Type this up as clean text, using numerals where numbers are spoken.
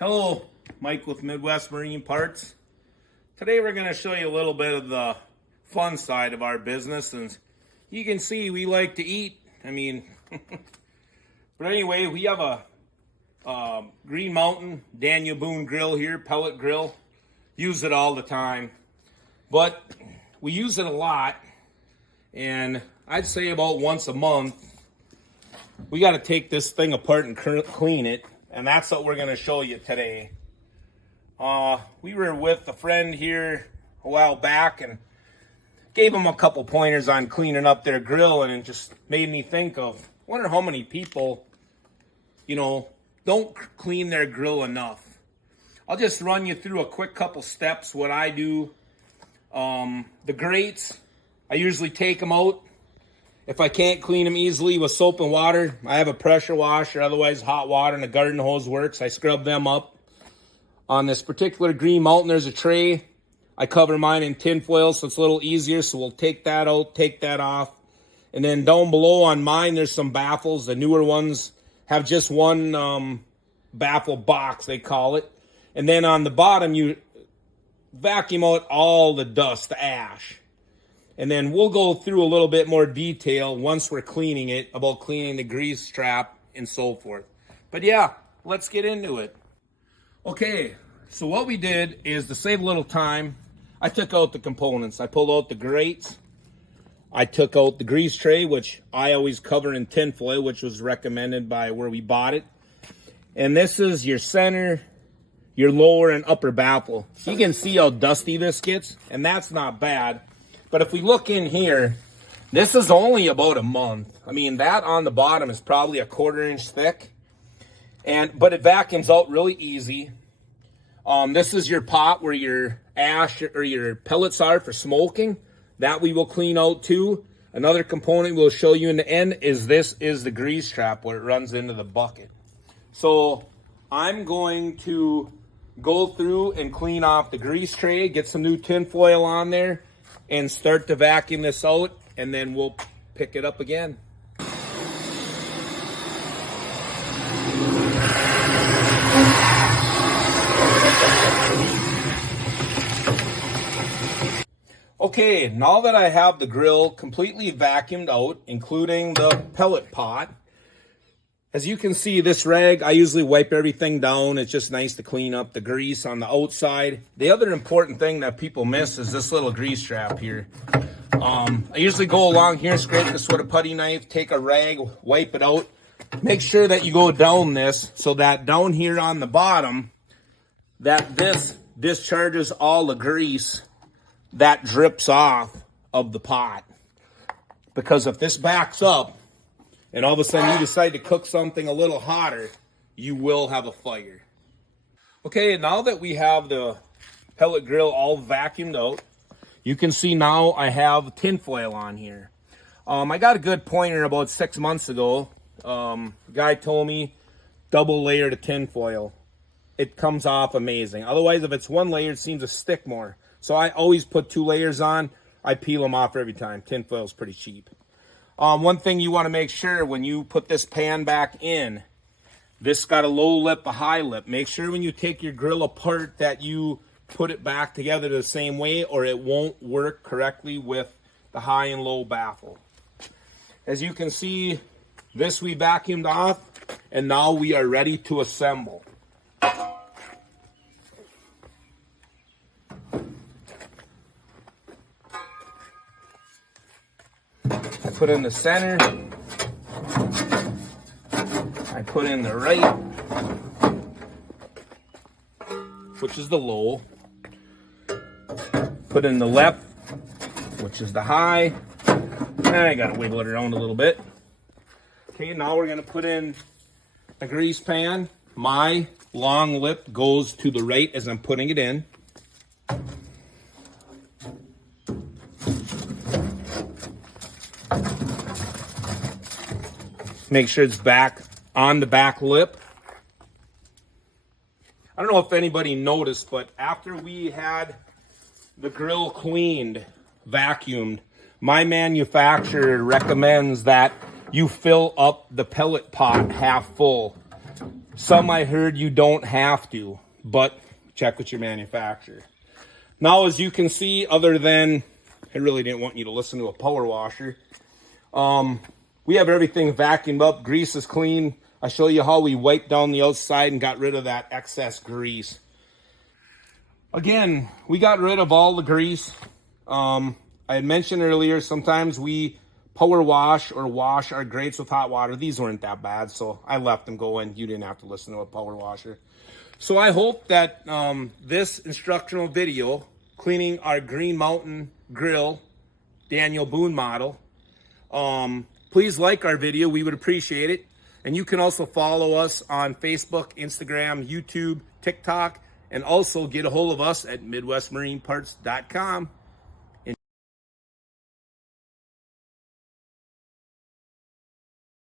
Hello, Mike with Midwest Marine Parts. Today we're going to show you a little bit of the fun side of our business, and you can see we like to eat. But anyway, we have a Green Mountain Daniel Boone grill here, pellet grill. Use it all the time, but we use it a lot, and I'd say about once a month we got to take this thing apart and clean it. And that's what we're going to show you today. We were with a friend here a while back and gave him a couple pointers on cleaning up their grill, and it just made me think of, wonder how many people, don't clean their grill enough. I'll just run you through a quick couple steps, what I do. The grates, I usually take them out. If I can't clean them easily with soap and water, I have a pressure wash, or otherwise hot water and a garden hose works. I scrub them up. On this particular Green Mountain, there's a tray. I cover mine in tin foil so it's a little easier. So we'll take that out, take that off. And then down below on mine, there's some baffles. The newer ones have just one baffle box, they call it. And then on the bottom, you vacuum out all the dust, the ash. And then we'll go through a little bit more detail once we're cleaning it, about cleaning the grease trap and so forth. But yeah, let's get into it. Okay, so what we did is, to save a little time, I took out the components. I pulled out the grates. I took out the grease tray, which I always cover in tin foil, which was recommended by where we bought it. And this is your center, your lower and upper baffle. You can see how dusty this gets, and that's not bad. But if we look in here, this is only about a month. That on the bottom is probably a 1/4 inch thick. But it vacuums out really easy. This is your pot where your ash or your pellets are for smoking. That we will clean out too. Another component we'll show you in the end is this is the grease trap where it runs into the bucket. So I'm going to go through and clean off the grease tray, get some new tin foil on there, and start to vacuum this out, and then we'll pick it up again. Okay, now that I have the grill completely vacuumed out, including the pellet pot, as you can see, this rag, I usually wipe everything down. It's just nice to clean up the grease on the outside. The other important thing that people miss is this little grease trap here. I usually go along here, scrape this with a putty knife, take a rag, wipe it out. Make sure that you go down this so that down here on the bottom, that this discharges all the grease that drips off of the pot. Because if this backs up, and all of a sudden you decide to cook something a little hotter, you will have a fire. Okay, now that we have the pellet grill all vacuumed out, you can see now I have tin foil on here. I got a good pointer about 6 months ago. The guy told me double layer the tin foil. It comes off amazing. Otherwise, if it's one layer, it seems to stick more. So I always put 2 layers on. I peel them off every time. Tin foil is pretty cheap. One thing you want to make sure when you put this pan back in, this got a low lip, a high lip. Make sure when you take your grill apart that you put it back together the same way, or it won't work correctly with the high and low baffle. As you can see, this we vacuumed off, and now we are ready to assemble. I put in the center, I put in the right, which is the low, put in the left, which is the high, and I gotta wiggle it around a little bit. Okay, now we're gonna put in a grease pan. My long lip goes to the right as I'm putting it in. Make sure it's back on the back lip. I don't know if anybody noticed, but after we had the grill cleaned, vacuumed, my manufacturer recommends that you fill up the pellet pot half full. Some I heard you don't have to, but check with your manufacturer. Now, as you can see, other than, I really didn't want you to listen to a power washer. We have everything vacuumed up, grease is clean. I show you how we wiped down the outside and got rid of that excess grease. Again, we got rid of all the grease. I had mentioned earlier, sometimes we power wash or wash our grates with hot water. These weren't that bad, so I left them go in. You didn't have to listen to a power washer. So I hope that this instructional video, cleaning our Green Mountain Grill Daniel Boone model, please like our video. We would appreciate it. And you can also follow us on Facebook, Instagram, YouTube, TikTok, and also get a hold of us at MidwestMarineParts.com.